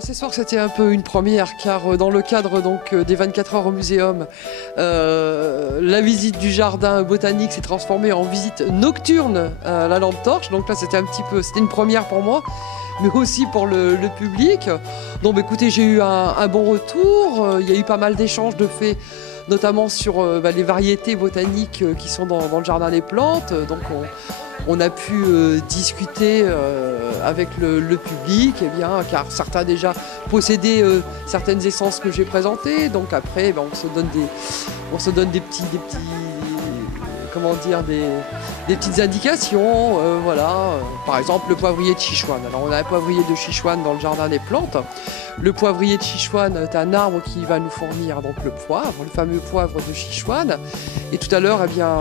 Ce soir, c'était un peu une première, car dans le cadre donc, des 24 heures au muséum, la visite du jardin botanique s'est transformée en visite nocturne à la lampe torche. Donc là, c'était une première pour moi, mais aussi pour le public. Donc écoutez, j'ai eu un bon retour. Il y a eu pas mal d'échanges de faits, notamment sur les variétés botaniques qui sont dans le jardin des plantes. Donc on a pu discuter avec le public, car certains déjà possédaient certaines essences que j'ai présentées. Donc après, on se donne des petites indications. Par exemple, le poivrier de Sichuan. Alors on a un poivrier de Sichuan dans le jardin des plantes. Le poivrier de Sichuan est un arbre qui va nous fournir donc le poivre, le fameux poivre de Sichuan. Et tout à l'heure,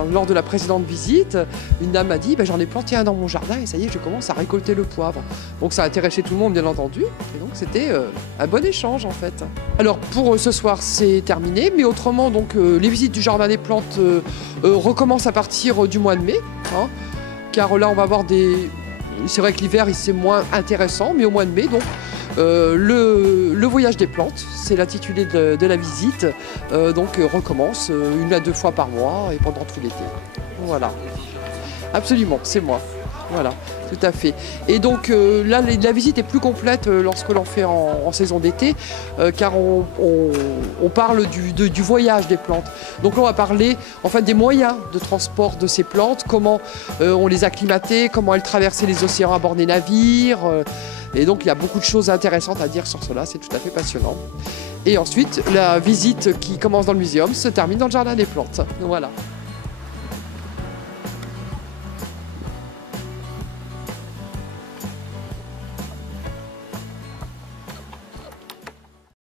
lors de la précédente visite, une dame m'a dit j'en ai planté un dans mon jardin et ça y est, je commence à récolter le poivre. Donc ça a intéressé tout le monde, bien entendu. Et donc c'était un bon échange en fait. Alors pour ce soir, c'est terminé, mais autrement, donc les visites du jardin des plantes recommencent à partir du mois de mai, car là on va avoir c'est vrai que l'hiver c'est moins intéressant, mais au mois de mai, donc le voyage des plantes, c'est l'intitulé de la visite, recommence 1 à 2 fois par mois et pendant tout l'été. Voilà, absolument, c'est moi. Voilà, tout à fait. Et donc là, la visite est plus complète lorsque l'on fait en saison d'été, car on parle du voyage des plantes. Donc là, on va parler des moyens de transport de ces plantes, comment on les acclimatait, comment elles traversaient les océans à bord des navires. Et donc il y a beaucoup de choses intéressantes à dire sur cela, c'est tout à fait passionnant. Et ensuite, la visite qui commence dans le muséum se termine dans le jardin des plantes. Voilà.